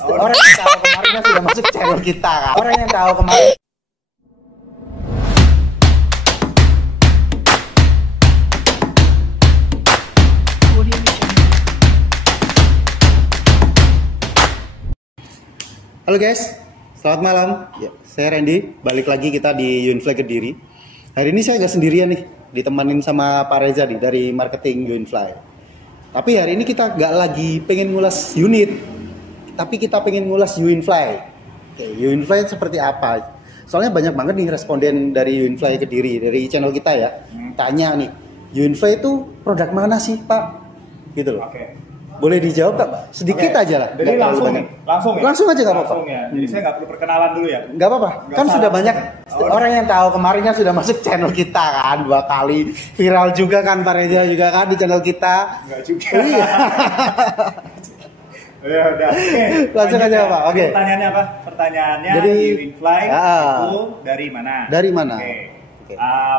Orang yang tahu kemarinnya sudah masuk channel kita kan. Orang yang tahu kemarin. Halo guys, selamat malam. Ya, saya Randy. Balik lagi kita di Yunfly Kediri. Hari ini saya nggak sendirian nih, ditemanin sama Pak Reza nih dari marketing Yunfly. Tapi hari ini kita nggak lagi pengen ngulas unit, tapi kita pengen ngulas Yunfly. Oke, Yunfly seperti apa? Soalnya banyak banget nih responden dari Yunfly Kediri, dari channel kita ya. Tanya nih, Yunfly itu produk mana sih Pak? Gitu loh. Oke. Boleh dijawab Pak? Sedikit aja lah. Jadi Nggak langsung terlalu nih, banyak. langsung ya. Langsung aja nggak apa-apa. Langsung ya. Jadi saya nggak perlu perkenalan dulu ya. Nggak apa-apa. Nggak Kan salah. sudah banyak Oh. orang yang tahu kemarinnya sudah masuk channel kita kan 2 kali. Viral juga kan Pak Reza juga kan di channel kita. Enggak juga. Iya. Ya udah. Oke. Langsung lanjut aja, ya. Pak. Oke. Pertanyaannya apa? Pertanyaannya Jadi, Yunfly itu dari mana? Dari mana? Oke. Oke.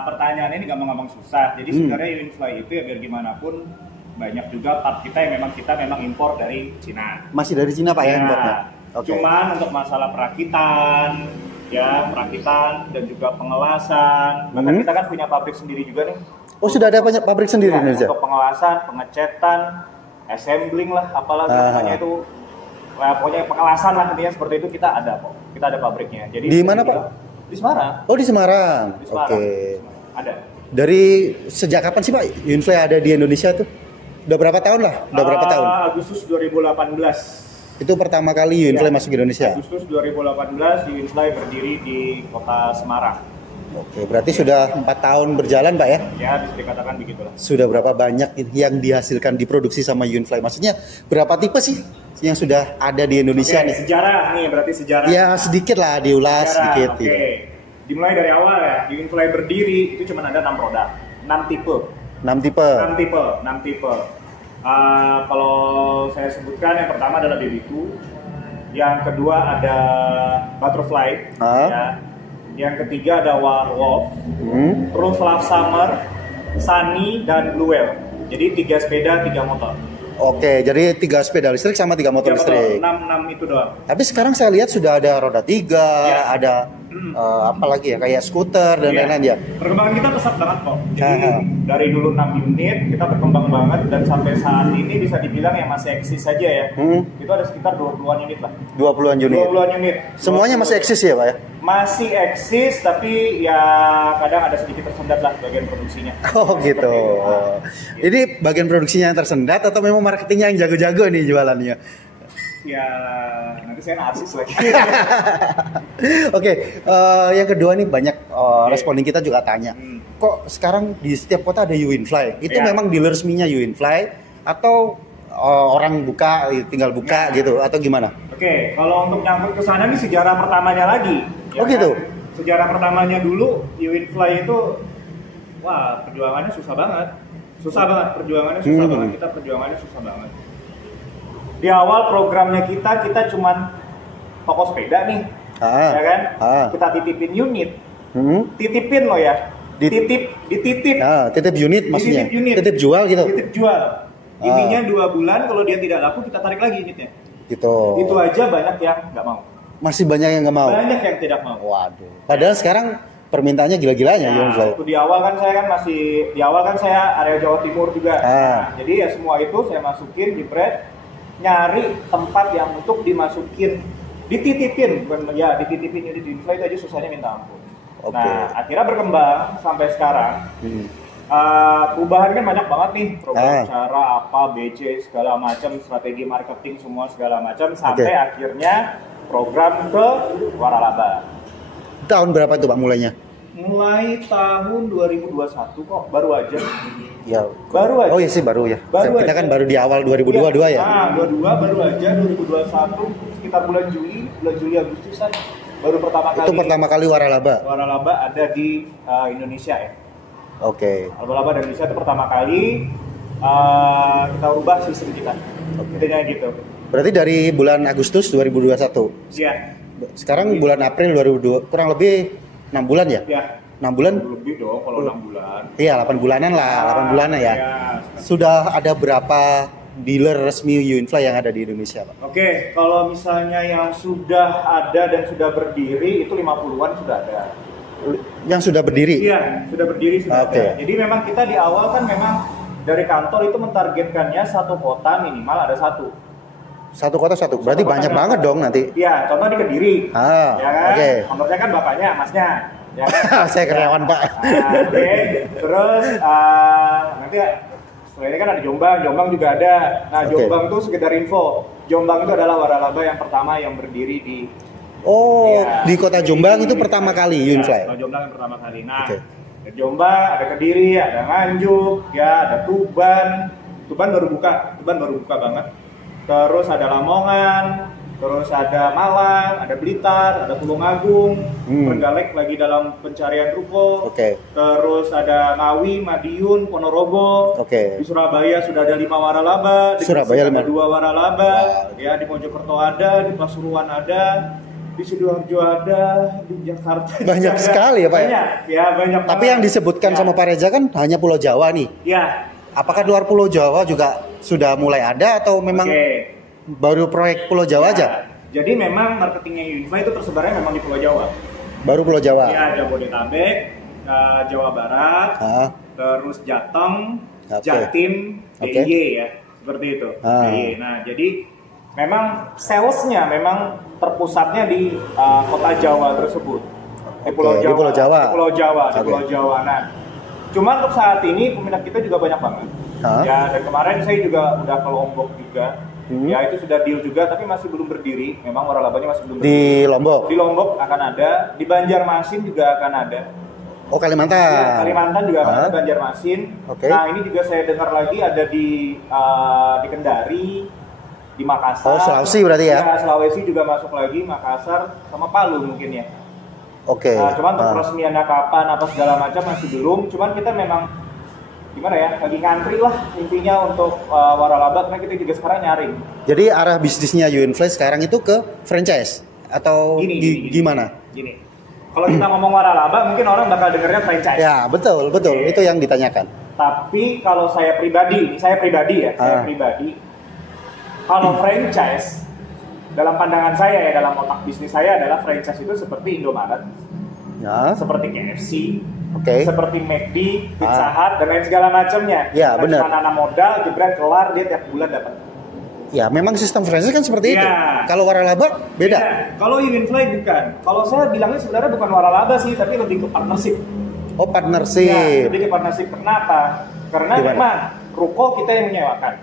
Pertanyaannya ini gampang-gampang susah. Jadi sebenarnya Yunfly itu ya biar gimana pun banyak juga part kita yang memang impor dari Cina. Masih dari Cina Pak ya importnya? Oke. Cuman untuk masalah perakitan, dan juga pengelasan. Bahkan kita kan punya pabrik sendiri juga nih. Oh, sudah ada banyak pabrik sendiri Ya, di Indonesia? untuk pengelasan, pengecetan, assembling lah, apalah namanya itu. Nah, pokoknya pengelasan lah intinya seperti itu kita ada kok. Kita ada pabriknya. Jadi Di mana, Pak? Di Semarang. Oh, di Semarang. Di Semarang. Oke. Ada. Dari sejak kapan sih Pak Yunfly ada di Indonesia tuh? Udah berapa tahun lah? Udah berapa tahun? Agustus 2018. Itu pertama kali Yunfly Ya. masuk ke Indonesia? Agustus 2018 Yunfly berdiri di kota Semarang. Oke, berarti sudah 4 tahun berjalan Pak ya? Ya, bisa dikatakan begitulah. Sudah berapa banyak yang dihasilkan diproduksi sama Yunfly? Maksudnya berapa tipe sih yang sudah ada di Indonesia Oke, nih? sejarah nih, berarti sejarah. Ya sedikit lah diulas Sejarah, sedikit. oke. Ya. Dimulai dari awal ya, Yunfly berdiri itu cuma ada 6 produk, 6 tipe. 6 tipe. 6 tipe. Kalau saya sebutkan yang pertama adalah BB2, yang kedua ada Butterfly, ya. Yang ketiga ada Warwolf, terus Love Summer, Sunny, dan Blue Whale. Jadi 3 sepeda, 3 motor. Oke, jadi 3 sepeda listrik sama 3 motor listrik. 6 itu doang. Tapi sekarang saya lihat sudah ada roda 3, Ya. ada apa lagi ya, kayak skuter dan Iya. lain-lain ya. Perkembangan kita pesat banget kok. Jadi Aha. dari dulu 6 unit kita berkembang banget dan sampai saat ini bisa dibilang yang masih eksis saja ya. Itu ada sekitar 20-an unit lah. 20-an unit. 20-an unit. Semuanya masih eksis ya Pak ya? Masih eksis tapi ya kadang ada sedikit tersendat lah bagian produksinya. Oh gitu. Seperti itu. Ini bagian produksinya yang tersendat atau memang marketingnya yang jago-jago nih jualannya? Ya nanti saya narsis lagi. Oke, yang kedua nih banyak responding kita juga tanya, kok sekarang di setiap kota ada Yunfly? Itu Ya. memang dealer resminya Yunfly atau orang buka tinggal buka gitu atau gimana? Oke, kalau untuk nyangkut ke sana nih sejarah pertamanya lagi. Oh, gitu? Sejarah pertamanya dulu Yunfly itu wah, perjuangannya susah banget. Susah banget perjuangannya susah banget. Kita perjuangannya susah banget. Di awal programnya kita cuman toko sepeda nih. Ya kan? Kita titipin unit. Titipin loh ya. Dititip. Titip unit maksudnya? Dititip unit. Titip jual gitu? Titip jual. Intinya 2 bulan, kalau dia tidak laku kita tarik lagi unitnya. Gitu. Itu aja banyak yang nggak mau. Masih banyak yang nggak mau? Banyak yang tidak mau. Waduh. Padahal sekarang permintaannya gila-gilanya Yunfly. Waktu di awal kan saya area Jawa Timur juga. Nah, jadi ya semua itu saya masukin di bread, nyari tempat yang untuk dititipin unit Yunfly itu aja susahnya minta ampun. Oke. Nah, akhirnya berkembang sampai sekarang. Perubahan kan banyak banget nih, program cara apa, BC segala macam, strategi marketing semua segala macam sampai akhirnya program ke Waralaba. Tahun berapa itu Pak mulainya? Mulai tahun 2021 kok, baru aja. Ya. Baru aja. Oh iya sih baru ya. Baru Kita aja. kan baru di awal 2022 ya. Nah, 22 baru aja 2021 sekitar bulan Juli Agustusan baru pertama kali. Itu pertama kali Waralaba. Waralaba ada di Indonesia ya. Oke. Waralaba di Indonesia itu pertama kali kita ubah sistem kita. Intinya gitu. Berarti dari bulan Agustus 2021. Iya. Sekarang bulan April 2002, kurang lebih 6 bulan ya? Ya. 6 bulan? Lebih dong kalau 6 bulan. Iya, 8 bulanan lah, 8 bulanan ya. Ya. Sudah ada berapa dealer resmi Uinfly yang ada di Indonesia, Pak? Oke, kalau misalnya yang sudah ada dan sudah berdiri itu 50-an sudah ada. Yang sudah berdiri? Iya, sudah berdiri sudah Oke. ada. Jadi memang kita di awal kan memang dari kantor itu mentargetkannya satu kota minimal ada satu. Satu kota satu, berarti Satu kota banyak ada banget satu. dong nanti. Iya, contoh di Kediri. Ya kan? Oke. Kantornya kan bapaknya, masnya. Ya kan? Saya karyawan, Pak. Oke. Terus nanti setelah ini kan ada Jombang juga ada. Nah, Oke. Jombang tuh sekedar info. Jombang itu adalah waralaba yang pertama yang berdiri di Oh, ya, di kota Jombang itu pertama kali Uinfly. Kota Jombang yang pertama kali. Nah, Oke. ada Jombang, ada Kediri, ada Nganjuk, ya, ada Tuban. Tuban baru buka banget. Terus ada Lamongan, terus ada Malang, ada Blitar, ada Tulungagung, Trenggalek lagi dalam pencarian ruko. Oke. Terus ada Ngawi, Madiun, Ponorogo. Oke. Di Surabaya sudah ada 5 waralaba, di Surabaya Gresik ada 5. 2 waralaba, Wow. ya di Mojokerto ada, di Pasuruan ada, di Sidoarjo ada, di Jakarta Banyak ada. sekali ya, Pak, ya? Banyak, ya banyak. Tapi banget. yang disebutkan Ya. sama Pak Reza kan hanya Pulau Jawa nih. Ya. Apakah luar Pulau Jawa juga sudah mulai ada atau memang Oke. baru proyek Pulau Jawa Ya, aja? Jadi memang marketingnya Uinfly itu tersebarnya memang di Pulau Jawa. Baru Pulau Jawa. Ya, Jabodetabek, Jawa Barat, Ah, terus Jateng, Oke. Jatim, Oke. DIY ya, seperti itu. DIY. Nah, jadi memang salesnya memang terpusatnya di kota Jawa tersebut. Di Oke, Pulau di Jawa. Pulau Jawa. Di Pulau Jawa, di Oke. Pulau Jawa. Nah, cuma untuk saat ini peminat kita juga banyak banget. Hah? Ya, dan kemarin saya juga udah ke Lombok juga. Hmm. Ya, itu sudah deal juga, tapi masih belum berdiri. Memang waralabanya masih belum berdiri. di Lombok. Di Lombok akan ada, di Banjarmasin juga akan ada. Oh, Kalimantan. Ya, Kalimantan juga akan Ah. ada, Banjarmasin. Oke. Nah, ini juga saya dengar lagi ada di Kendari, di Makassar. Oh, Sulawesi berarti ya? Ya, Sulawesi juga masuk lagi, Makassar sama Palu mungkin ya. Oke. Nah, cuman untuk Ah. peresmiannya kapan apa segala macam masih belum. Cuman kita memang gimana ya, lagi ngantri lah intinya untuk waralaba, karena kita juga sekarang nyaring. Jadi arah bisnisnya Uinfly sekarang itu ke franchise atau Gini. gimana? Gini. Kalau kita ngomong waralaba, mungkin orang bakal dengernya franchise. Ya, betul. Oke. Itu yang ditanyakan. Tapi kalau saya pribadi ya, saya Ah. pribadi, kalau franchise dalam pandangan saya ya, dalam otak bisnis saya adalah franchise itu seperti Indomaret, Ya. seperti KFC, Oke. seperti McD, Pizza Hut dan lain segala macamnya. Ya, Kita benar. cuma nanam modal, jebret kelar, dia tiap bulan dapat. Ya, memang sistem franchise kan seperti itu. Ya. Kalau waralaba beda. Kalau Uinfly bukan. Kalau saya bilangnya sebenarnya bukan waralaba sih, tapi lebih ke partnership. Oh, partnership. Ya, lebih ke partnership. Kenapa? Karena Gimana? memang ruko kita yang menyewakan.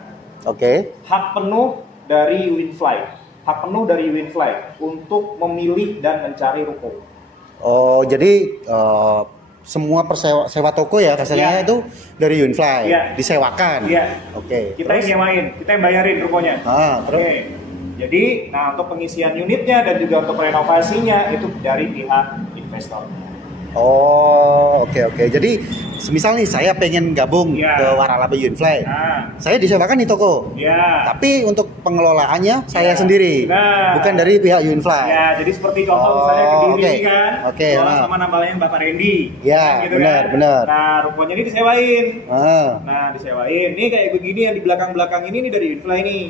Oke. Hak penuh dari Uinfly. Hak penuh dari Uinfly untuk memilih dan mencari ruko. Oh, jadi semua sewa toko ya kasarnya Iya. itu dari Uinfly, Iya. disewakan. Iya. Oke. Kita yang nyewain, kita yang bayarin rukonya. Terus? Oke. Jadi, nah untuk pengisian unitnya dan juga untuk renovasinya itu dari pihak investor. Oh, oke. Jadi, semisal nih saya pengen gabung Iya. ke waralaba Uinfly. Nah, Saya disewakan di toko. ya. Tapi untuk pengelolaannya saya Ya. sendiri. Nah. Bukan dari pihak Uinfly. Ya, jadi seperti contoh Oh, misalnya Kediri oke. kan, Oke, kelola nah. sama namanya Bapak Randy. Ya, Kan, benar, kan? benar. Nah, rukonya ini disewain. Ah, Nah, disewain. Nih kayak begini yang di belakang-belakang ini nih dari Uinfly nih.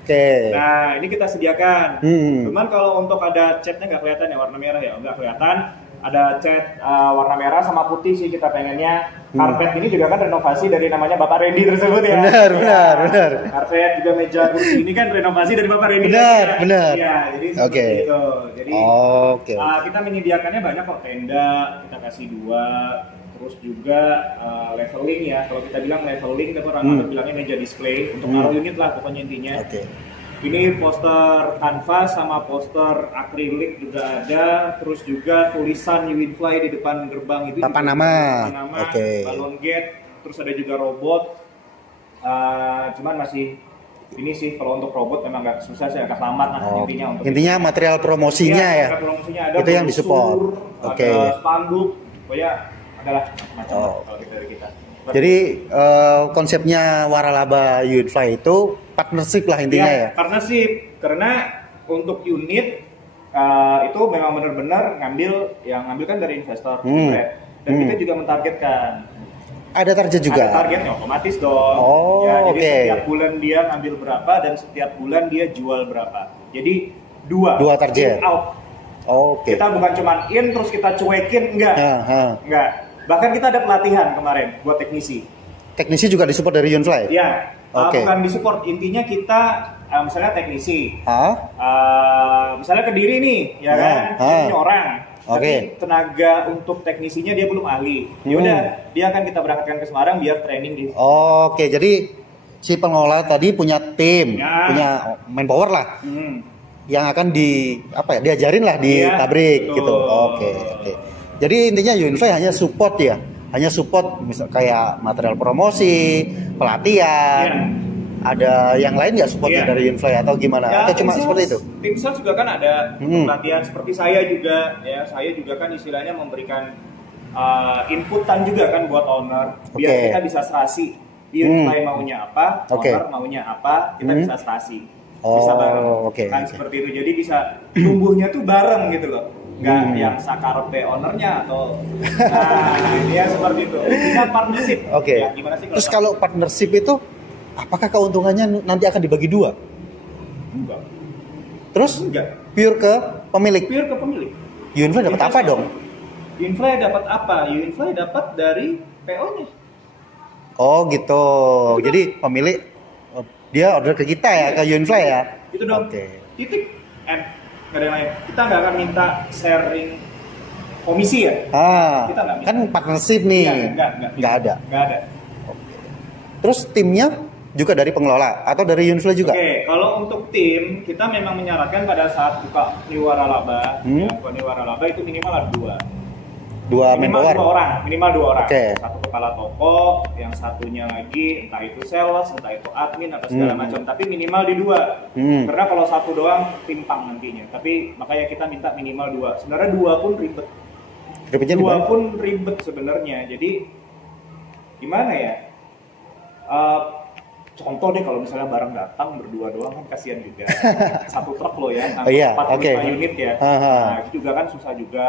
oke. Nah, ini kita sediakan. Hmm. Cuman kalau untuk ada catnya nggak kelihatan ya, warna merah ya, nggak kelihatan. Ada cat warna merah sama putih sih kita pengennya. Karpet ini juga kan renovasi dari namanya Bapak Randy tersebut ya. Benar, Ya. benar. Karpet juga meja kursi ini kan renovasi dari Bapak Randy. Benar, ya. benar. Iya, jadi seperti Oke. itu. Jadi Oke. kita menyediakannya banyak kok, tenda kita kasih 2, terus juga leveling ya. Kalau kita bilang leveling, tapi orang bilangnya meja display untuk naruh unit lah pokoknya intinya. Oke. Ini poster kanvas sama poster akrilik juga ada, terus juga tulisan Uinfly di depan gerbang itu. Papan juga nama. papan nama, Oke. balon gate, terus ada juga robot. Cuman masih ini sih kalau untuk robot memang agak susah sih, agak lambat lah Oh, intinya untuk intinya material promosinya ya. ada promosinya, ada Itu yang brosur, disupport. Oke. ada spanduk, pokoknya adalah macam Oh. kalau dari kita. Jadi konsepnya waralaba Uinfly itu partnership lah intinya ya. Karena untuk unit itu memang benar-benar ngambil kan dari investor, Hmm. dan kita juga mentargetkan. Ada target juga. Ada targetnya otomatis dong. Oh, ya, jadi oke. setiap bulan dia ngambil berapa dan setiap bulan dia jual berapa. Jadi dua target. In, out. Oke. Kita bukan cuma in terus kita cuekin, enggak. Enggak. Bahkan kita ada pelatihan kemarin buat teknisi. Teknisi juga disupport dari Yunfly? Ya. Oke. Bukan disupport, intinya kita misalnya teknisi. Hah? Misalnya Kediri nih, ya kan? Dia punya orang. Oke. Tapi tenaga untuk teknisinya dia belum ahli. Ya udah, dia akan kita berangkatkan ke Semarang biar training di. Oke, jadi si pengelola tadi punya tim, Ya. punya manpower lah, yang akan diajarin lah di Iya, pabrik betul. gitu. Oke. Jadi intinya Yunfly hanya support ya, hanya support misal kayak material promosi, pelatihan. Iya. Ada yang lain nggak supportnya Iya. dari Yunfly atau gimana? Ya, Atau cuma tim seperti sales- itu? Tim sales juga kan ada pelatihan seperti saya juga, ya. Saya juga kan istilahnya memberikan inputan juga kan buat owner, biar Oke. kita bisa serasi. Yunfly maunya apa, Oke. owner maunya apa, kita bisa serasi, Oh, bisa bareng, oke, kan oke. seperti itu. Jadi bisa tumbuhnya tuh bareng gitu loh, nggak yang sakarepe ownernya atau, ini ya seperti itu. Kita partnership. Oke. Ya, gimana sih Terus kalau partnership itu, apakah keuntungannya nanti akan dibagi dua? enggak, Terus enggak, pure ke pemilik? pure ke pemilik. Yunfly dapat apa dong? Yunfly dapat apa? Yunfly dapat dari PO-nya. Oh gitu. Jadi pemilik dia order ke kita ya, ke Yunfly ya. Itu dong. Oke. Titik. Nggak ada yang lain. Kita nggak akan minta sharing komisi ya. Kita nggak minta. Kan partnership nih. Iya, Nggak ada. Nggak ada. Terus timnya juga dari pengelola atau dari Yunfly juga? Oke, kalau untuk tim kita memang menyarankan pada saat buka new waralaba, ya, buka new waralaba itu minimal ada Dua minimal manpower. minimal dua orang. Oke. Satu kepala toko, yang satunya lagi entah itu sales, entah itu admin atau segala macam. Tapi minimal di dua. Karena kalau satu doang timpang nantinya. Tapi makanya kita minta minimal dua. Sebenarnya dua pun ribet. Ribetnya di Dua mana? pun ribet sebenarnya. Jadi gimana ya? Contoh deh kalau misalnya barang datang berdua doang kan kasihan juga. Satu truk loh ya, Oh iya, 45 oke. unit ya. Aha. Nah, itu juga kan susah juga.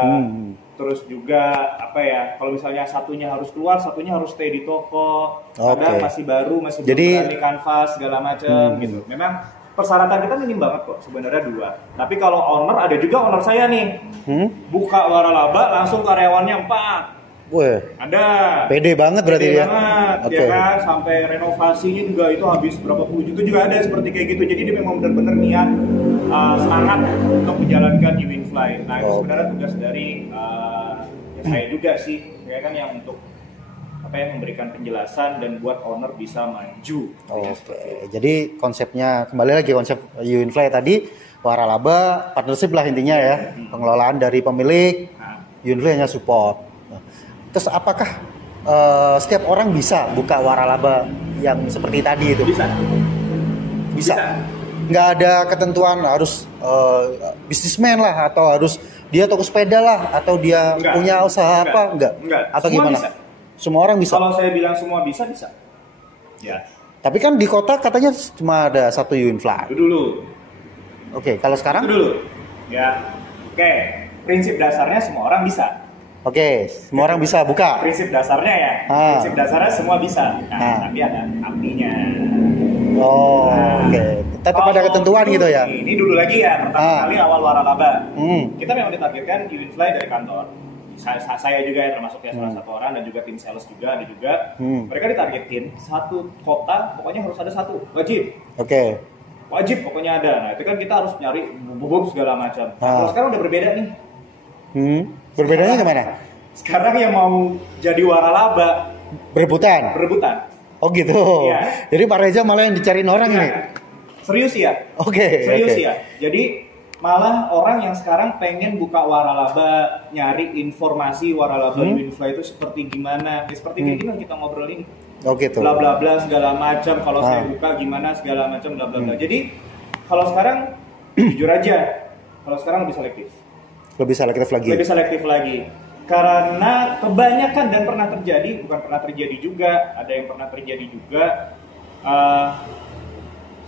Terus juga apa ya? Kalau misalnya satunya harus keluar, satunya harus stay di toko. Kadang Oke. masih baru, masih Jadi- belum berani kanvas segala macam gitu. Memang persyaratan kita minim banget kok sebenarnya dua. Tapi kalau owner ada juga owner saya nih. Buka waralaba langsung karyawannya 4. Wah, Ada. pede banget berarti Pede ya. banget, Oke. ya kan, sampai renovasinya juga itu habis berapa puluh juta juga ada seperti kayak gitu. Jadi dia memang benar-benar niat semangat untuk menjalankan Yunfly. Nah itu sebenarnya tugas dari ya saya juga sih, ya kan yang untuk apa ya memberikan penjelasan dan buat owner bisa maju. Oke. Jadi konsepnya kembali lagi konsep Yunfly tadi waralaba partnership lah intinya ya. Pengelolaan dari pemilik, Yunfly hanya support. Terus apakah setiap orang bisa buka waralaba yang seperti tadi itu? Bisa. Nggak ada ketentuan harus bisnismen lah atau harus dia toko sepeda lah atau dia Enggak. punya usaha apa? Enggak. Semua Atau gimana? bisa. Semua orang bisa. Kalau saya bilang semua bisa, bisa. Ya. Tapi kan di kota katanya cuma ada satu Yunfly. Itu dulu. Oke, kalau sekarang? Itu dulu. Ya. Oke. Prinsip dasarnya semua orang bisa. Oke, semua orang bisa buka. Prinsip dasarnya ya. Prinsip dasarnya semua bisa. Nah, tapi ada tapinya. Oh, oke. Tetap ada ketentuan gitu ya. Ini dulu lagi ya, pertama kali awal waralaba. Hmm. Kita memang ditargetkan Yunfly dari kantor. Saya juga ya termasuk ya salah satu orang dan juga tim sales juga ada juga. Mereka ditargetin satu kota pokoknya harus ada satu wajib. Oke. Wajib pokoknya ada. Nah, itu kan kita harus nyari bubuk segala macam. Nah, kalau sekarang udah berbeda nih. Berbedanya gimana? Sekarang yang mau jadi waralaba Berebutan. Oh gitu. Iya. Jadi Pak Reza malah yang dicariin orang Iya. ini. Serius ya? Oke. Serius oke. ya. Jadi malah orang yang sekarang pengen buka waralaba, nyari informasi waralaba Yunfly itu seperti gimana. Ya, seperti kayak gini yang kita ngobrol ini. Oh gitu. Bla bla bla segala macam. Kalau saya buka gimana segala macam bla bla bla. Jadi kalau sekarang jujur aja, kalau sekarang lebih selektif. Lebih selektif lagi. Lebih selektif lagi. Karena kebanyakan dan pernah terjadi, bukan pernah terjadi juga, ada yang pernah terjadi juga.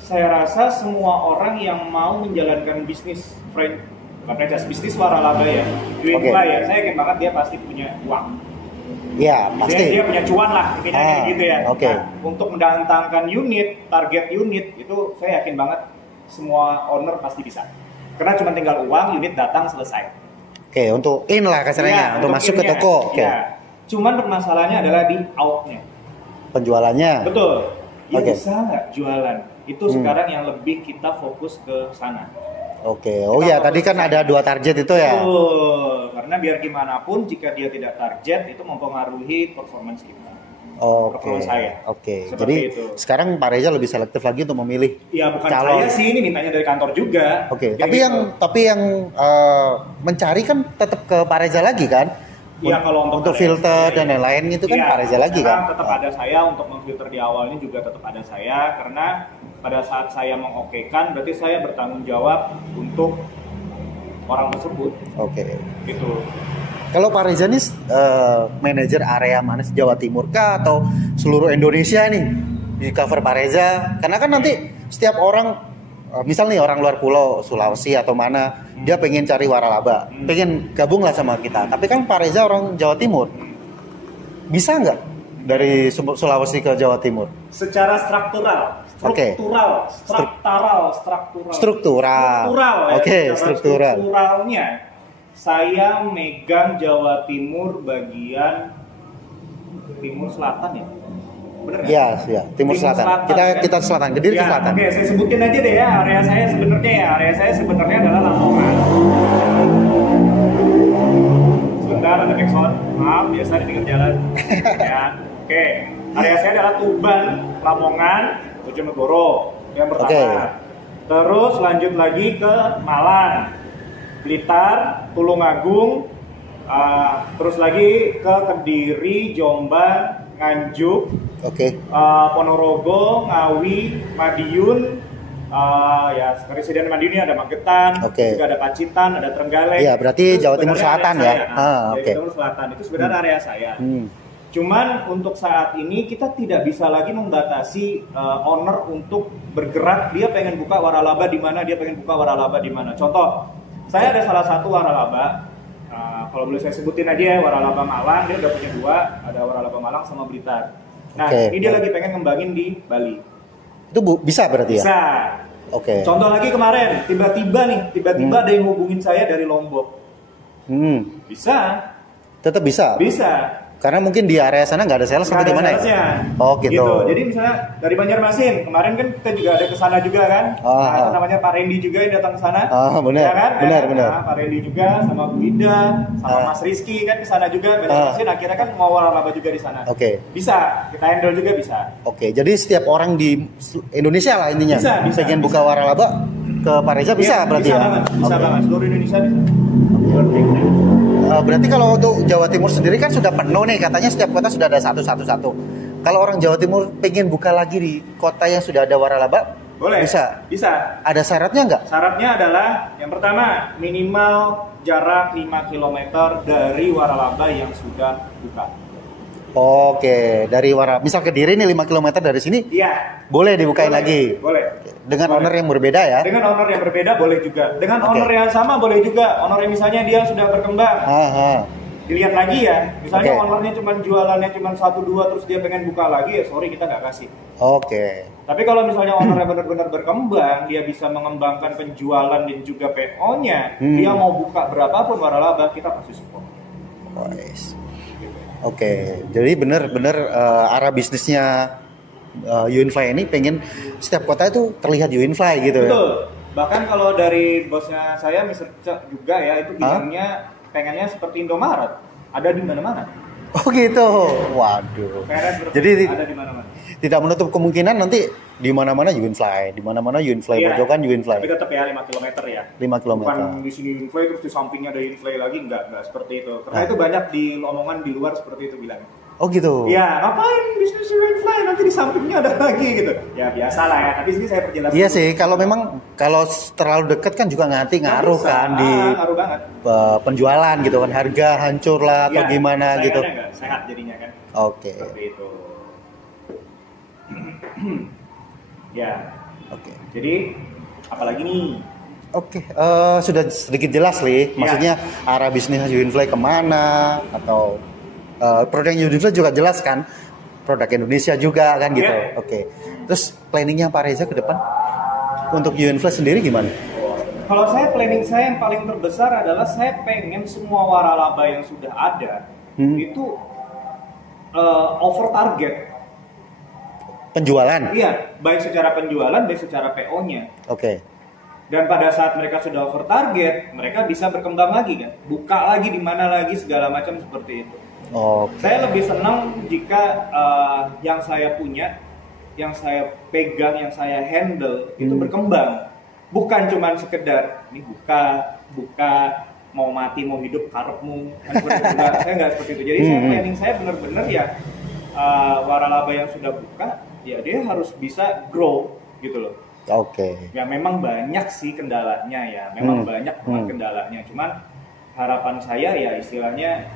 Saya rasa semua orang yang mau menjalankan bisnis franchise bisnis waralaba ya, Yunfly ya, saya yakin banget dia pasti punya uang. Ya, pasti. Dia punya cuan lah, intinya kayak gitu ya. Oke. Nah, untuk mendatangkan target unit itu saya yakin banget semua owner pasti bisa. Karena cuma tinggal uang, unit datang, selesai. Oke, untuk in lah kasarnya, untuk masuk ke toko. Oke. Ya. Cuman permasalahannya adalah di outnya. Penjualannya. Betul. Ya Oke. bisa nggak jualan? Itu sekarang yang lebih kita fokus ke sana. Oke. Oh ya, tadi kan ada 2 target itu ya. Betul. Karena biar gimana pun jika dia tidak target itu mempengaruhi performance kita. Oke. Performance saya. Oke. Seperti Jadi itu. sekarang Pak Reza lebih selektif lagi untuk memilih Ya bukan calon. saya sih, ini mintanya dari kantor juga. Oke. Kayak Tapi gitu. yang mencari kan tetap ke Pak Reza lagi kan? Iya, kalau untuk ada filter saya, dan lain-lain itu kan iya, Pak Reza lagi kan? tetap ada saya untuk memfilter di awalnya juga tetap ada saya, karena pada saat saya mengokekan berarti saya bertanggung jawab untuk orang tersebut. Oke. Gitu. Kalau Pak Reza ini manajer area mana sih, Jawa Timur kah atau seluruh Indonesia nih di cover Pak Reza? Karena kan nanti setiap orang, misal nih orang luar pulau Sulawesi atau mana, dia pengen cari waralaba, pengen gabung lah sama kita. Tapi kan Pak Reza orang Jawa Timur, bisa nggak dari Sulawesi ke Jawa Timur? Secara struktural, Oke. struktural. Ya. Oke, Secara struktural. Strukturalnya saya megang Jawa Timur bagian timur selatan ya. Bener nggak? Iya, ya, Timur Selatan. Kita selatan, Kediri ke selatan. Oke, saya sebutin aja deh ya. Area saya sebenarnya adalah Lamongan. Sebentar ada backsound. Maaf, biasa di pinggir jalan. Ya. Oke, area saya adalah Tuban, Lamongan, Bojonegoro yang pertama. Oke. Terus lanjut lagi ke Malang, Blitar, Tulungagung, terus lagi ke Kediri, Jombang, Nganjuk, Oke. Ponorogo, Ngawi, Madiun, ya Residen Madiun ini ada Magetan, Oke. juga ada Pacitan, ada Trenggalek. Iya, berarti Itu Jawa Timur sebenarnya Selatan area ya? saya. Oke. Jawa Timur Selatan itu sebenarnya area saya. Cuman untuk saat ini kita tidak bisa lagi membatasi owner untuk bergerak. Dia pengen buka waralaba di mana, dia pengen buka waralaba di mana. Contoh, saya ada salah satu waralaba. Kalau boleh saya sebutin aja ya, waralaba Malang, dia udah punya 2, ada waralaba Malang sama Blitar. Nah, Oke. ini dia lagi pengen ngembangin di Bali. Itu bisa berarti ya? Bisa. Oke. Contoh lagi kemarin, tiba-tiba ada yang hubungin saya dari Lombok. Bisa. Tetap bisa. Bisa. Karena mungkin di area sana nggak ada sales atau gimana ya? Oh gitu. Jadi misalnya dari Banjarmasin, kemarin kan kita juga ada ke sana juga kan. Nah, namanya Pak Randy juga yang datang ke sana. Benar. Ya kan? Benar. Nah, Pak Randy juga sama Bu Ida, sama Mas Rizky kan ke sana juga. Banjarmasin akhirnya kan mau waralaba juga di sana. Oke. Bisa, kita handle juga bisa. Oke, jadi setiap orang di Indonesia lah intinya. Bisa, pengen buka waralaba ke Pak Reza bisa berarti bisa ya? Banget, bisa banget. Seluruh Indonesia bisa. Berarti kalau untuk Jawa Timur sendiri kan sudah penuh nih, katanya setiap kota sudah ada satu. Kalau orang Jawa Timur pengen buka lagi di kota yang sudah ada waralaba, boleh. Bisa. Bisa. Ada syaratnya nggak? Syaratnya adalah yang pertama minimal jarak 5 km dari waralaba yang sudah buka. Oke, dari misal Kediri nih 5 km dari sini, Iya. boleh dibukain Boleh, lagi. Boleh. Dengan Boleh. owner yang berbeda ya? Dengan owner yang berbeda boleh juga. Dengan Oke. owner yang sama boleh juga. Owner yang misalnya dia sudah berkembang. Dilihat lagi ya. Misalnya Oke. ownernya cuma jualannya cuma 1-2 terus dia pengen buka lagi, ya sorry kita nggak kasih. Oke. Tapi kalau misalnya ownernya benar-benar berkembang, dia bisa mengembangkan penjualan dan juga PO-nya, dia mau buka berapapun waralaba, kita pasti support. Nice. Oke, jadi benar-benar arah bisnisnya Uinfly ini pengen setiap kota itu terlihat Uinfly gitu. Betul. Bahkan kalau dari bosnya saya, Mr. Cek juga ya, itu bilangnya pengennya seperti Indomaret, ada di mana-mana. Oh gitu. Waduh. Jadi ada di mana-mana. Tidak menutup kemungkinan nanti di mana-mana Uinfly, di mana-mana Uinfly, Iya, pojokan Uinfly. tapi tetap ya 5 km ya. 5 km. Bukan di sini Uinfly terus di sampingnya ada Uinfly lagi, enggak seperti itu. Karena itu banyak di omongan di luar seperti itu bilangnya. Oh gitu. Ya, ngapain bisnis Uinfly nanti di sampingnya ada lagi gitu. Ya biasa lah ya, tapi sini saya perjelas. Iya sih, kalau memang kalau terlalu dekat kan juga ngaruh bisa. kan di Ngaruh banget. penjualan gitu kan, harga hancur lah atau Ya, gimana gitu. Enggak sehat jadinya kan. Oke. Seperti itu. Ya. Oke. Jadi apalagi nih? Oke, sudah sedikit jelas nih. Maksudnya arah bisnis Uinfly kemana atau Produk Yunifly juga jelas kan, produk Indonesia juga kan gitu. Iya. Oke. Terus planningnya Pak Reza ke depan untuk Yunifly sendiri gimana? Kalau saya, planning saya yang paling terbesar adalah saya pengen semua waralaba yang sudah ada itu over target. Penjualan? Iya, baik secara penjualan, baik secara PO-nya. Oke. Dan pada saat mereka sudah over target, mereka bisa berkembang lagi kan, buka lagi di mana lagi segala macam seperti itu. Saya lebih senang jika yang saya punya, yang saya pegang, yang saya handle itu berkembang. Bukan cuma sekedar ini buka, mau mati mau hidup karepmu. Saya nggak seperti itu. Jadi saya planning saya benar-benar ya waralaba yang sudah buka, ya dia harus bisa grow gitu loh. Oke. Ya memang banyak sih kendalanya ya, memang banyak banget kendalanya. Cuman harapan saya ya istilahnya,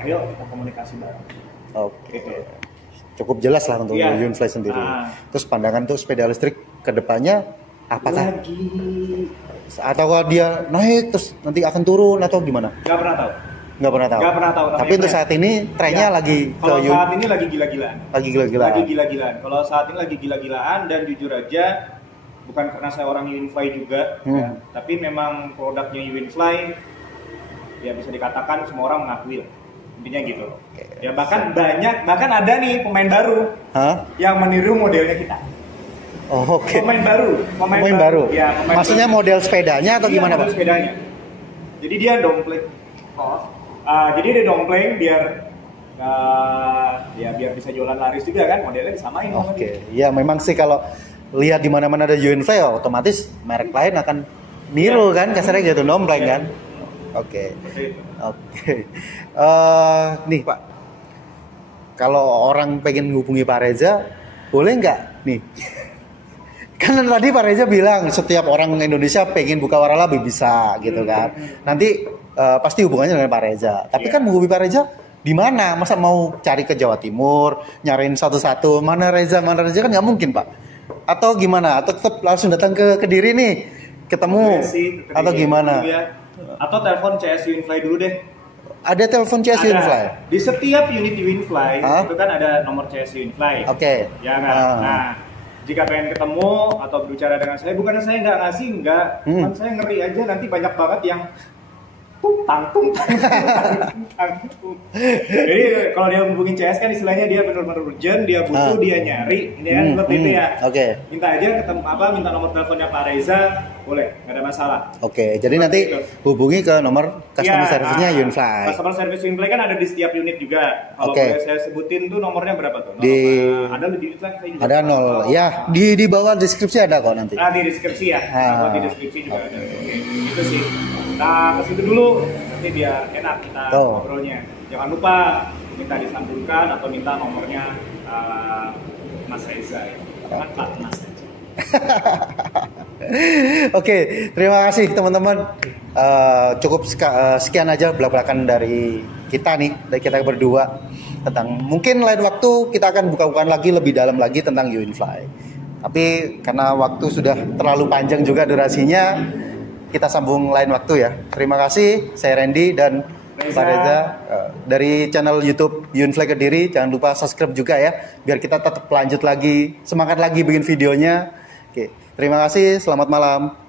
ayo kita komunikasi bareng. Oke. Gitu. Cukup jelas lah untuk Yunifly sendiri. Terus pandangan tuh sepeda listrik kedepannya apakah? Atau kalau dia naik terus nanti akan turun atau gimana? Gak pernah tahu. Nggak pernah tahu. Tapi untuk saat ini trennya lagi kalau saat ini lagi gila-gilaan. Lagi gila-gilaan. Kalau saat ini lagi gila-gilaan, dan jujur aja bukan karena saya orang Yunifly juga, ya, tapi memang produknya Yunifly ya bisa dikatakan semua orang mengakui lah. Intinya gitu. Ya bahkan ada nih pemain baru yang meniru modelnya kita. Oke. Pemain baru. Ya, maksudnya baru. Model sepedanya atau gimana, Pak? Model sepedanya. Jadi dia dompleng. Jadi dia dompleng biar biar bisa jualan laris juga kan, modelnya disamain. Oke. Ya memang sih kalau lihat di mana-mana ada Yunifly, otomatis merek lain akan niru kan, kasarnya gitu, dompleng kan. Oke. Nih Pak, kalau orang pengen hubungi Pak Reza, boleh nggak nih? Kan tadi Pak Reza bilang setiap orang Indonesia pengen buka waralaba bisa gitu kan. Nanti pasti hubungannya dengan Pak Reza. Tapi kan menghubungi Pak Reza di mana? Masa mau cari ke Jawa Timur, nyariin satu-satu mana Reza kan nggak mungkin Pak. Atau gimana? Atau tetap langsung datang ke Kediri nih, ketemu atau gimana? Atau telepon CS Yunifly dulu deh. Ada telepon CS Yunifly? Di setiap unit Yunifly itu kan ada nomor CS Yunifly. Oke. Ya kan? Nah, jika pengen ketemu atau berbicara dengan saya, bukannya saya nggak ngasih, cuman saya ngeri aja nanti banyak banget yang tungtang. Jadi kalau dia hubungin CS kan istilahnya dia benar-benar urgent, dia butuh, dia nyari, ini kan seperti itu ya. Oke. Minta aja ketemu minta nomor teleponnya Pak Reza, boleh, nggak ada masalah. Oke, jadi nanti hubungi ke nomor customer service-nya Yunifly. Customer service Yunifly kan ada di setiap unit juga. Kalau boleh saya sebutin tuh nomornya berapa tuh? Ada di unit saya juga. Ada 0. Ya, di bawah deskripsi ada kok nanti. Di deskripsi ya. Di deskripsi juga ada. Oke, itu sih. Nah, ke situ dulu, nanti biar enak kita ngobrolnya. Jangan lupa minta disambungkan atau minta nomornya Mas Reza ya. Jangan Pak Mas aja. Oke, terima kasih teman-teman. Cukup sekian aja belak-belakan dari kita nih, dari kita berdua tentang mungkin lain waktu kita akan buka-bukaan lagi lebih dalam lagi tentang Yunifly. Tapi karena waktu sudah terlalu panjang juga durasinya, kita sambung lain waktu ya. Terima kasih, saya Randy dan Pak Reza dari channel YouTube Yunifly Kediri. Jangan lupa subscribe juga ya, biar kita tetap lanjut lagi, semangat lagi bikin videonya. Oke, terima kasih, selamat malam.